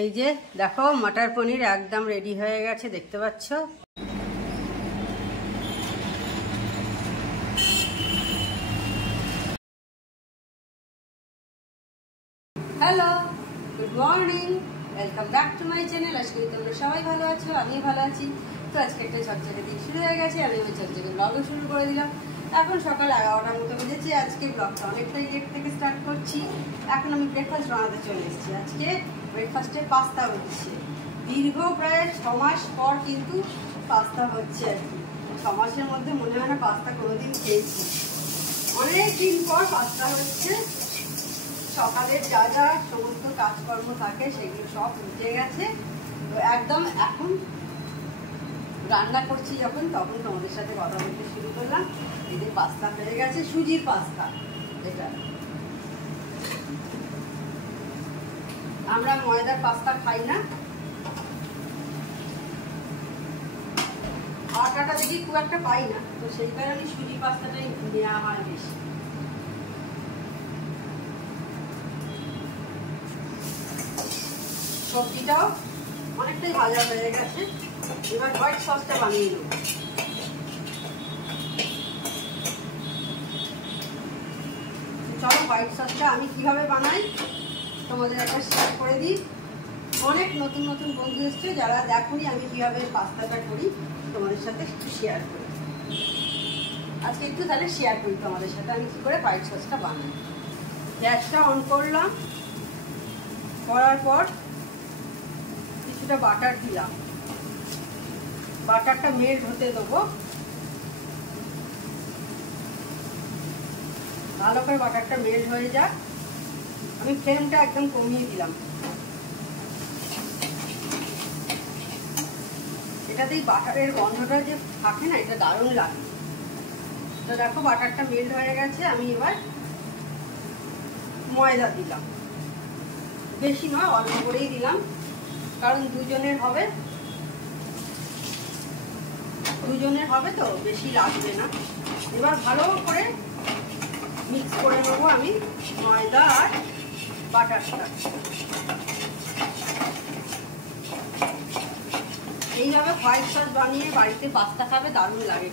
এই যে দেখো মটর পনির একদম রেডি হয়ে গেছে, দেখতে পাচ্ছ। Hello, good morning, welcome back to my channel. আজকে তোমরা সবাই ভালো আছো, আমি ভালো আছি। তো আজকে একটা ঝকঝকে দিন শুরু হয়ে গেছে, আমি ওই ঝকঝকে ব্লগও শুরু করে দিলাম। এখন সকাল 11টার মতো বেজেছে। আজকে ব্লগটা অনেকটাই লেট থেকে স্টার্ট করছি। এখন আমি ব্রেকফাস্ট বানাতে চলে এসেছি। আজকে ব্রেকফাস্টে পাস্তা হচ্ছে। দীর্ঘ প্রায় 6 মাস পর কিন্তু পাস্তা হচ্ছে আর কি। 6 মাসের মধ্যে মনে হয় না পাস্তা কোনোদিন খেয়েছি। অনেক দিন পর পাস্তা হচ্ছে। সকালের যা যা সমস্ত কাজকর্ম থাকে সেগুলো সব উঠে গেছে। তো একদম এখন রান্না করছি যখন, তখন তোমাদের সাথে কথা বলতে শুরু করলাম। এই যে পাস্তা হয়ে গেছে, সুজির পাস্তা। এটা আমরা ময়দার পাস্তা খাই না, আটাটা দেখি খুব একটা পাই না, তো সেই কারণে সুজি পাস্তাটাই নেওয়া হয় বেশি। সবজিটাও অনেকটাই ভাজা হয়ে গেছে। এবার হোয়াইট সসটা বানিয়ে নেব। চলো হোয়াইট সসটা আমি কিভাবে বানাই তোমাদের একটা শেয়ার করে দিই। অনেক নতুন নতুন বন্ধু এসছে যারা দেখোনি আমি কিভাবে পাস্তাটা করি, তোমাদের সাথে একটু শেয়ার করি। আজকে একটু তাহলে শেয়ার করি তোমাদের সাথে আমি কি করে হোয়াইট সসটা বানাই। গ্যাসটা অন করলাম, করার পর কিছুটা বাটার দিলাম। বাটারটা মেল্ট হতে দেবো, ভালো করে বাটারটা মেল্ট হয়ে যাক। আমি ফ্লেমটা একদম কমিয়ে দিলাম। এটাতেই বাটারের গন্ধটা যে থাকে না, এটা দারুণ লাগে। তো দেখো বাটারটা মেল্ট হয়ে গেছে। আমি এবার ময়দা দিলাম, বেশি নয় অল্প করেই দিলাম, কারণ দুজনের হবে তো বেশি লাগবে না। এবার ভালো করে মিক্স করে নেবো আমি ময়দা আর বাটারটা। এইভাবে হোয়াইট সস বানিয়ে বাড়িতে পাস্তা খাবে, দারুণ লাগে।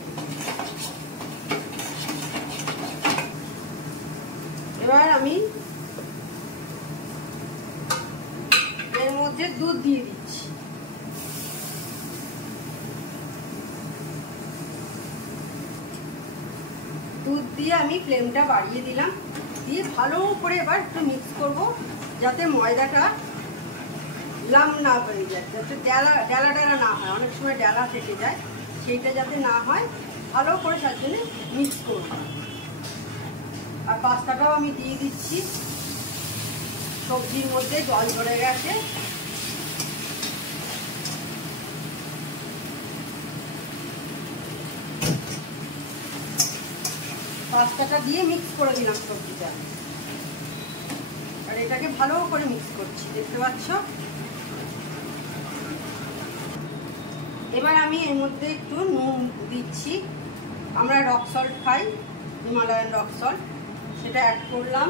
এবার আমি এর মধ্যে দুধ দিয়ে দিচ্ছি। দুধ দিয়ে আমি ফ্লেমটা বাড়িয়ে দিলাম, দিয়ে ভালো করে এবার একটু মিক্স করব, যাতে ময়দাটা লাম না হয়ে যায়, যাতে ডেলা না হয়। অনেক সময় ডেলা থেকে যায়, সেইটা যাতে না হয় ভালো করে তার জন্য মিক্স করব। আর পাস্তাটাও আমি দিয়ে দিচ্ছি। সবজির মধ্যে জল ধরে গেছে। পাস্তাটা দিয়ে মিক্স করে দিলাম সবজিটা, আর এটাকে ভালো করে মিক্স করছি, দেখতে পাচ্ছ। এবার আমি এর মধ্যে একটু নুন দিচ্ছি। আমরা রক সল্ট খাই, হিমালয়ান রক সল্ট, সেটা অ্যাড করলাম।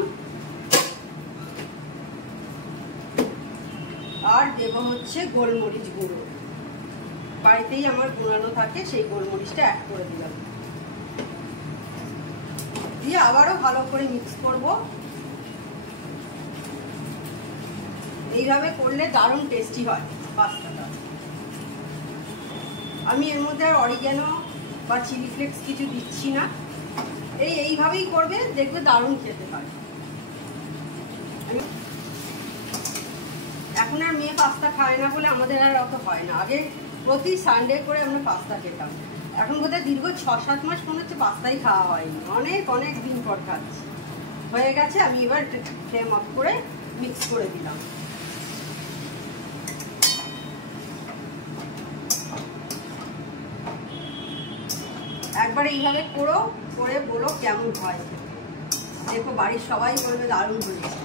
আর দেব হচ্ছে গোলমরিচ গুঁড়ো, বাড়িতেই আমার গুঁড়ানো থাকে, সেই গোলমরিচটা অ্যাড করে দিলাম। দিয়ে আবারও ভালো করে মিক্স করব। এইভাবে করলে দারুণ টেস্টি হয় পাস্তাটা। আমি এর মধ্যে আর অরিগ্যানো বা চিলি ফ্লেক্স কিছু দিচ্ছি না। এইভাবেই করবে, দেখবে দারুণ খেতে হয়। এখন আর মেয়ে পাস্তা খায় না বলে আমাদের আর অত হয় না। আগে প্রতি সানডে করে আমরা পাস্তা খেতাম। এখন বোধহয় দীর্ঘ 6-7 মাস মনে হচ্ছে পাস্তাই খাওয়া হয়নি, অনেক দিন পর খাচ্ছি। হয়ে গেছে, আমি এবার ফ্লেম অফ করে মিক্স করে দিলাম। একবার এইভাবে করে বলো কেমন হয়। দেখো বাড়ির সবাই বলবে দারুণ হয়েছে।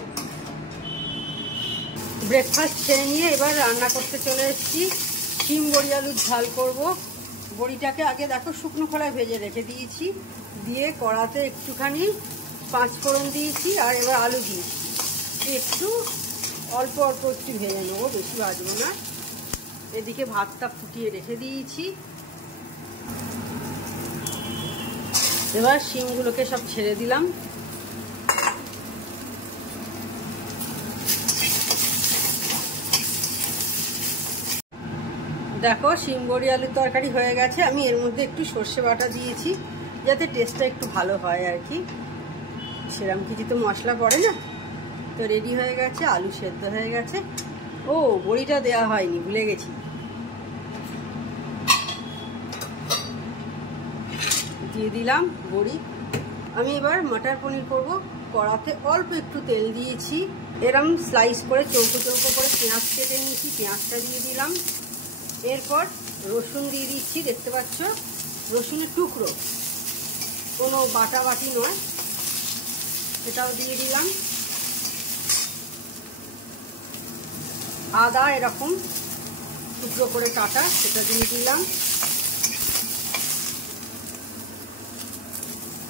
ব্রেকফাস্ট খেয়ে নিয়ে এবার রান্না করতে চলে এসেছি। শিম বড়ি আলুর ঝাল করব। বড়িটাকে আগে দেখো শুকনো খোলায় ভেজে রেখে দিয়েছি, দিয়ে কড়াতে একটুখানি 5 ফোড়ন দিয়েছি, আর এবার আলু দিয়েছি। একটু অল্প অল্প একটু ভেজে নেবো, বেশি ভাজবো না। এদিকে ভাতটা ফুটিয়ে রেখে দিয়েছি। এবার শিমগুলোকে সব ছেড়ে দিলাম। দেখো শিম বড়ি আলুর তরকারি হয়ে গেছে। আমি এর মধ্যে একটু সর্ষে বাটা দিয়েছি যাতে টেস্টটা একটু ভালো হয় আর কি। সেরকম কিছু তো মশলা পড়ে না। তো রেডি হয়ে গেছে, আলু সেদ্ধ হয়ে গেছে। ও বড়িটা দেওয়া হয়নি, ভুলে গেছি। দিয়ে দিলাম বড়ি। আমি এবার মটর পনির করব। কড়াতে অল্প একটু তেল দিয়েছি। এরম স্লাইস করে চৌকো চৌকো করে পেঁয়াজ কেটে নিয়েছি, পেঁয়াজটা দিয়ে দিলাম। এরপর রসুন দিয়ে দিচ্ছি, দেখতে পাচ্ছ রসুনের টুকরো, কোনো বাটা বাটি নয়। এটাও দিয়ে দিলাম। আদা এরকম টুকরো করে কাটা, সেটা দিয়ে দিলাম।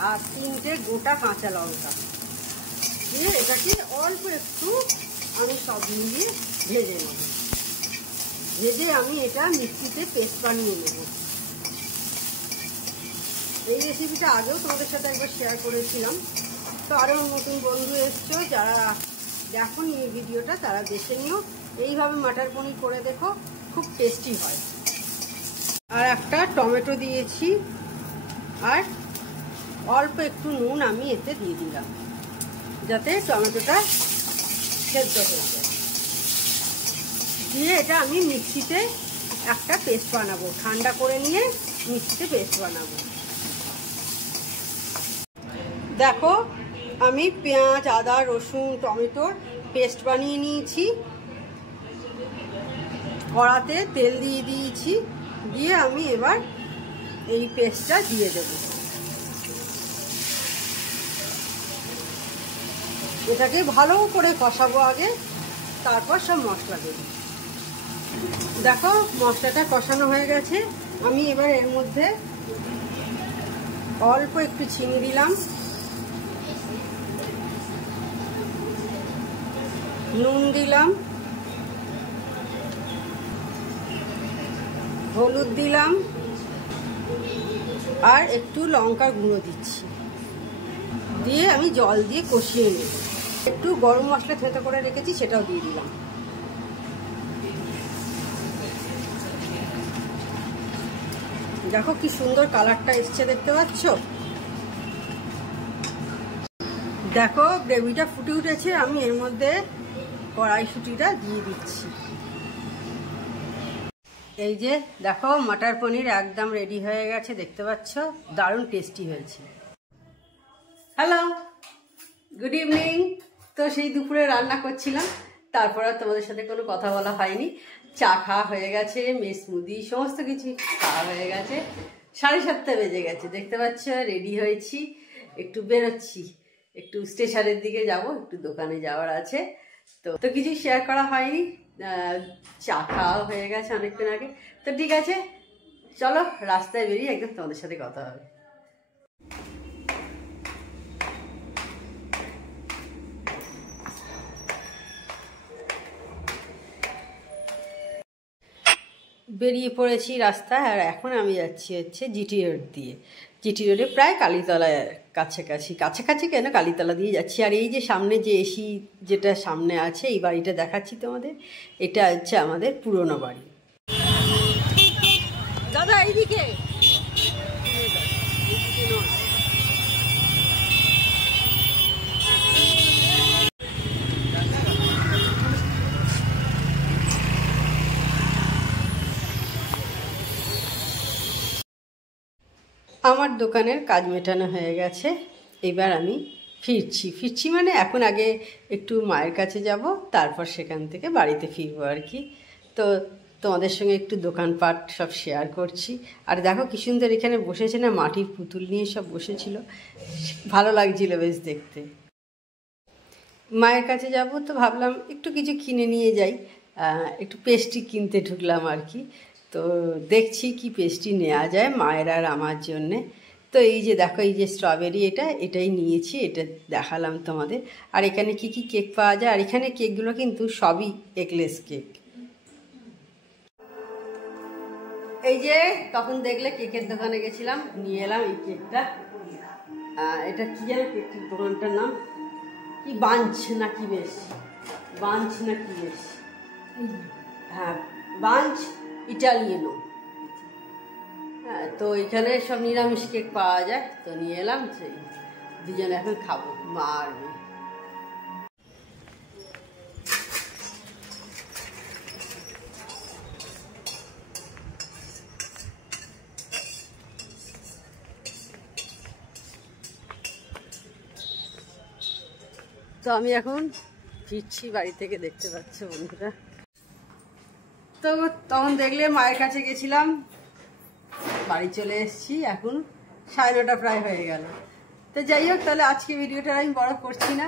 আর 3টে গোটা কাঁচা লঙ্কা দিয়ে এটাকে অল্প একটু আমি সব মিলিয়ে ভেজে নেব। ভেজে আমি এটা মিক্সিতে পেস্ট বানিয়ে নেব। এই রেসিপিটা আগেও তোমাদের সাথে একবার শেয়ার করেছিলাম। তো আরও নতুন বন্ধু এসছো, যারা দেখোনি এই ভিডিওটা তারা দেখে নিও। এইভাবে মটর পনির করে দেখো, খুব টেস্টি হয়। আর একটা টমেটো দিয়েছি, আর অল্প একটু নুন আমি এতে দিয়ে দিলাম যাতে টমেটোটা সেদ্ধ হয়ে যায়। দিয়ে এটা আমি মিক্সিতে একটা পেস্ট বানাবো, ঠান্ডা করে নিয়ে মিক্সিতে পেস্ট বানাবো। দেখো আমি পেঁয়াজ, আদা, রসুন, টমেটোর পেস্ট বানিয়ে নিয়েছি। কড়াতে তেল দিয়ে দিয়েছি। দিয়ে আমি এবার এই পেস্টটা দিয়ে দেব। এটাকে ভালো করে কষাবো আগে, তারপর সব মশলা দেব। দেখো মশলাটা কষানো হয়ে গেছে। আমি এবার এর মধ্যে অল্প একটু চিনি দিলাম, নুন দিলাম, হলুদ দিলাম, আর একটু লঙ্কার গুঁড়ো দিচ্ছি। দিয়ে আমি জল দিয়ে কষিয়ে নেব। একটু গরম মশলা থেতো করে রেখেছি, সেটাও দিয়ে দিলাম। দেখো কি সুন্দর কালারটা এসছে, দেখতে পাচ্ছ? দেখো গ্রেভিটা ফুটে উঠেছে। আমি এর মধ্যে কড়াইশুঁটিটা দিয়ে দিচ্ছি। এই যে দেখো মটর পনির একদম রেডি হয়ে গেছে, দেখতে পাচ্ছ? দারুণ টেস্টি হয়েছে। Hello, good evening. তো সেই দুপুরে রান্না করছিলাম, তারপর আর তোমাদের সাথে কোনো কথা বলা হয়নি। চা খাওয়া হয়ে গেছে, মেস মুদি সমস্ত কিছু খাওয়া হয়ে গেছে। 7:30 বেজে গেছে, দেখতে পাচ্ছ? রেডি হয়েছি, একটু বেরোচ্ছি, একটু স্টেশনের দিকে যাব, একটু দোকানে যাওয়ার আছে। তো কিছু শেয়ার করা হয়নি। চা খাওয়া হয়ে গেছে অনেকক্ষণ আগে। তো ঠিক আছে, চলো রাস্তায় বেরিয়ে একদম তোমাদের সাথে কথা হবে। বেরিয়ে পড়েছি রাস্তায়। আর এখন আমি যাচ্ছি হচ্ছে জিটি রোড দিয়ে। জিটি রোডে প্রায় কালীতলায় কাছাকাছি কেন, কালীতলা দিয়ে যাচ্ছি। আর এই যে সামনে যে এসি যেটা সামনে আছে, এই বাড়িটা দেখাচ্ছি তোমাদের। এটা হচ্ছে আমাদের পুরনো বাড়ি। দাদা এইদিকে আমার দোকানের কাজ মেটানো হয়ে গেছে। এবার আমি ফিরছি মানে এখন আগে একটু মায়ের কাছে যাব, তারপর সেখান থেকে বাড়িতে ফিরবো আর কি। তো তোমাদের সঙ্গে একটু দোকানপাট সব শেয়ার করছি। আর দেখো কি সুন্দর এখানে বসেছে না, মাটির পুতুল নিয়ে সব বসেছিল, ভালো লাগছিল বেশ দেখতে। মায়ের কাছে যাব তো ভাবলাম একটু কিছু কিনে নিয়ে যাই। একটু পেস্ট্রি কিনতে ঢুকলাম আর কি। তো দেখছি কি পেস্ট্রি নেওয়া যায় মায়ের আর আমার জন্যে। তো এই যে দেখো, এই যে স্ট্রবেরি এটাই নিয়েছি, এটা দেখালাম তোমাদের। আর এখানে কি কি কেক পাওয়া যায়, আর এখানে কেকগুলো কিন্তু সবই এগলেস কেক। এই যে তখন দেখলে কেকের দোকানে গেছিলাম, নিয়ে এলাম এই কেকটা। এটা কি যেন কেকের দোকানটার নাম কি, বাঞ্চ না কি বেশ, বাঞ্চ না কি বেশ, হ্যাঁ বাঞ্চ ইটালিয়ানো। হ্যাঁ, তো এখানে সব নিরামিষ কেক পাওয়া যায়, তো নিয়ে এলাম, সেই দুজনে এখন খাবো, মা আর মেয়ে। তো আমি এখন ফিরছি বাড়ি থেকে, দেখতে পাচ্ছ বন্ধুরা। তো তখন দেখলে মায়ের কাছে গেছিলাম, বাড়ি চলে এসেছি, এখন 9:30 প্রায় হয়ে গেল। তো যাই হোক, তাহলে আজকে ভিডিওটা আমি বড় করছি না।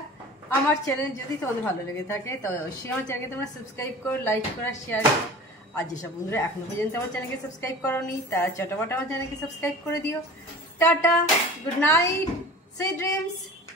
আমার চ্যানেল যদি তোমাদের ভালো লেগে থাকে তবে অবশ্যই আমার চ্যানেলকে তোমরা সাবস্ক্রাইব করো, লাইক করো, শেয়ার করো। আর যেসব বন্ধুরা এখনো পর্যন্ত আমার চ্যানেলকে সাবস্ক্রাইব করোনি তারা চটাপট আমার চ্যানেলকে সাবস্ক্রাইব করে দিও। Tata, good night, sweet dreams.